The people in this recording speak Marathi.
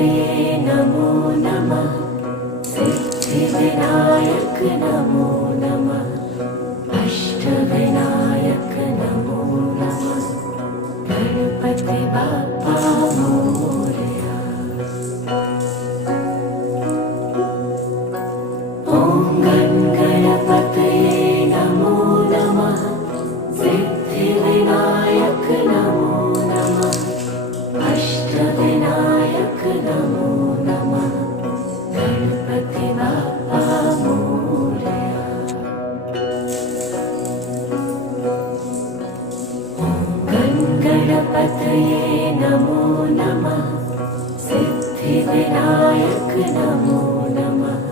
गणपतये नमो नमः। सिद्धिविनायक नमो नमः। अष्टविनायक नमो नमः। गणपति बाप्पा मोरया। ॐ गणपतये नमो नमः। सिद्धिविनायक नमो नमः। अष्टविनायक नमो नमः। गणपति बाप्पा मोरया। गणपतये नमो नमः। सिद्धिविनायक नमो नमः।